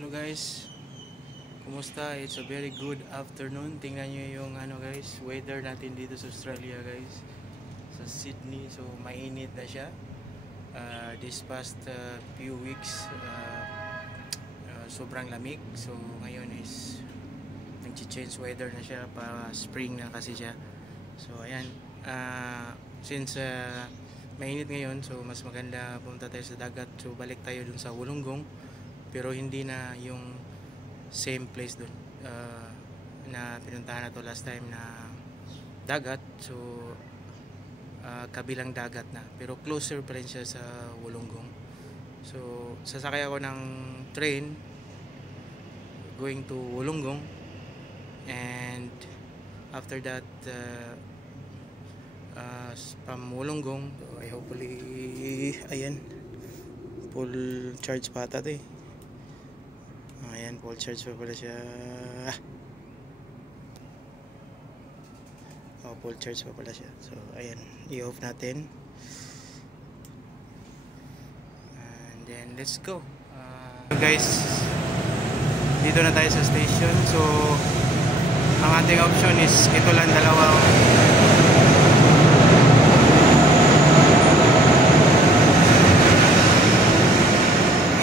Hello guys, kumusta? It's a very good afternoon. Tingnan nyo yung guys, weather natin dito sa Australia guys, sa Sydney. So mainit na siya. This past few weeks sobrang lamig. So ngayon is nag-change weather na siya, pa spring na kasi siya. So ayan, since mainit ngayon, so mas maganda pumunta tayo sa dagat. So balik tayo dun sa Wollongong, pero hindi na yung same place dun na pinuntahan na to last time na dagat. So kabilang dagat na, pero closer pa rin siya sa Wollongong. So sasakay ako ng train going to Wollongong, and after that from Wollongong, so I hopefully, ayan, full charge pa ata to eh. Ayan, full charge pa pala siya. Full charge pa pala siya. So ayan, i-off natin, and then let's go. Guys, dito na tayo sa station. So ang ating option is ito lang, dalawang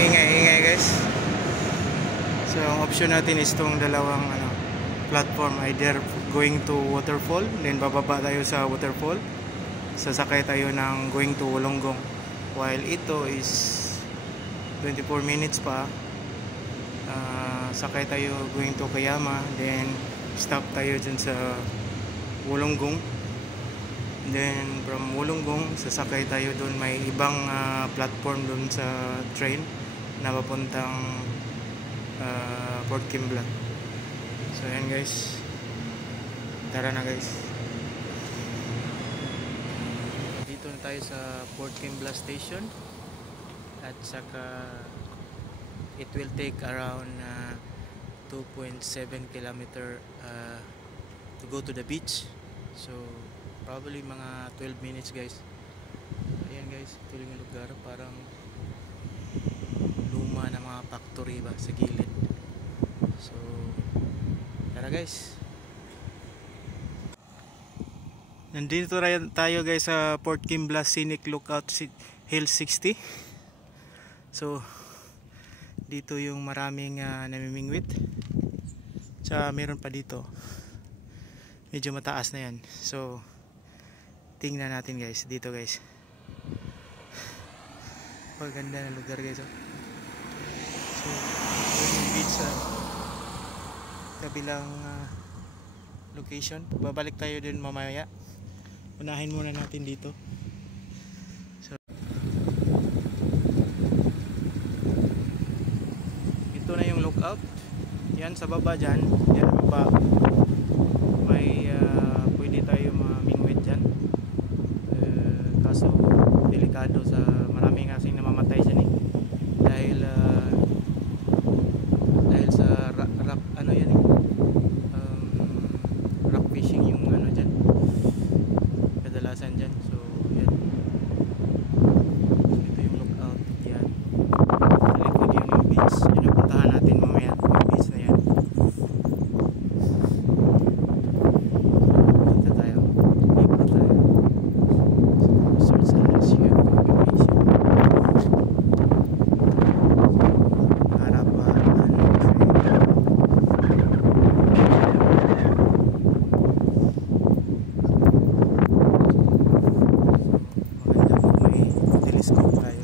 ingay guys. So ang option natin is itong dalawang platform, either going to waterfall, then bababa tayo sa waterfall, sasakay tayo ng going to Wollongong, while ito is 24 minutes pa. Sakay tayo going to Kiama, then stop tayo dyan sa Wollongong, then from Wollongong sasakay tayo doon, may ibang platform doon sa train na papuntang Port Kembla. So ayan guys, tara na guys. Dito na tayo sa Port Kembla station, at saka it will take around 2.7 kilometer to go to the beach. So probably mga 12 minutes guys. Ayan guys, ito yung lugar, parang luma na mga factory ba sa gilid. So tara guys. Nandito tayo guys sa Port Kembla Scenic Lookout Hill 60. So dito yung maraming namimingwit. Tsaka meron pa dito, medyo mataas na yan. So tingnan natin guys dito guys. Paganda na lugar guys. So yung beach sa kabilang location. Babalik tayo din mamaya. Unahin muna natin dito. So ito na yung lookout. Yan sa baba dyan, yan sa baba may pwede tayo mamingwit dyan. Kaso delikado, sa maraming kasing namamatay dyan eh, dahil sa rock yan eh, rock fishing yung dyan, kadalasan dyan. So yan, ito yung lookout. Yan, likod yun yung beach, yun yung puntahan natin mamaya, yung beach na yan. Punta tayo, ikot tayo, search sa rescue navigation, harapan maganda kung may telescope tayo.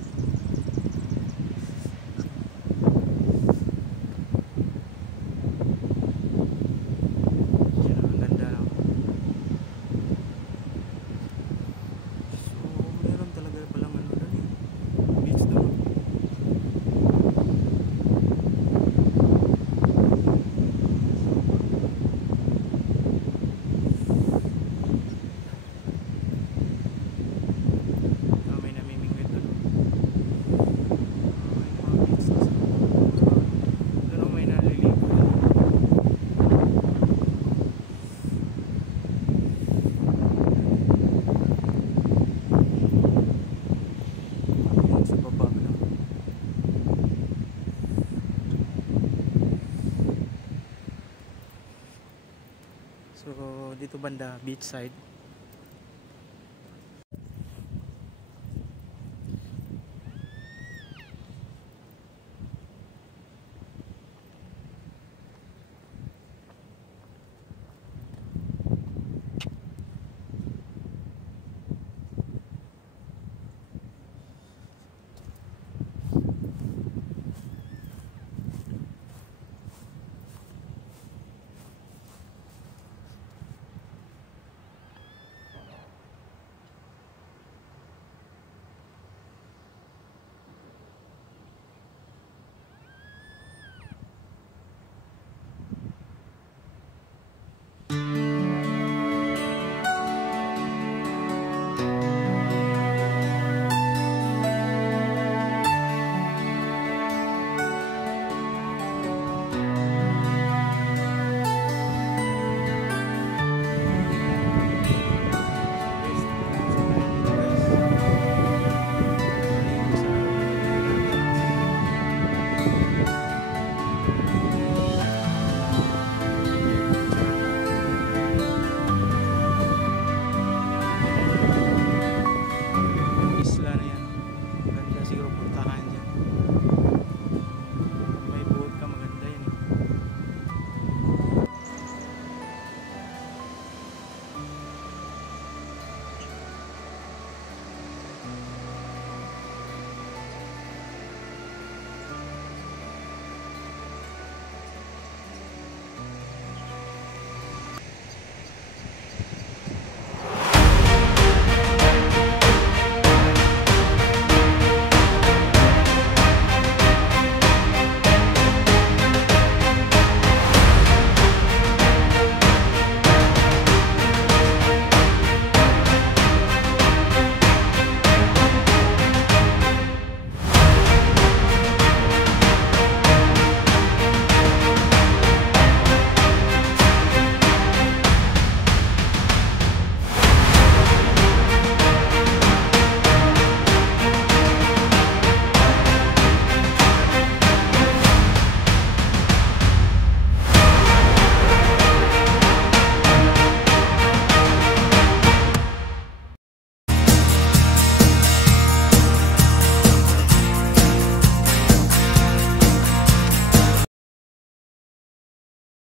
dito banda beach side.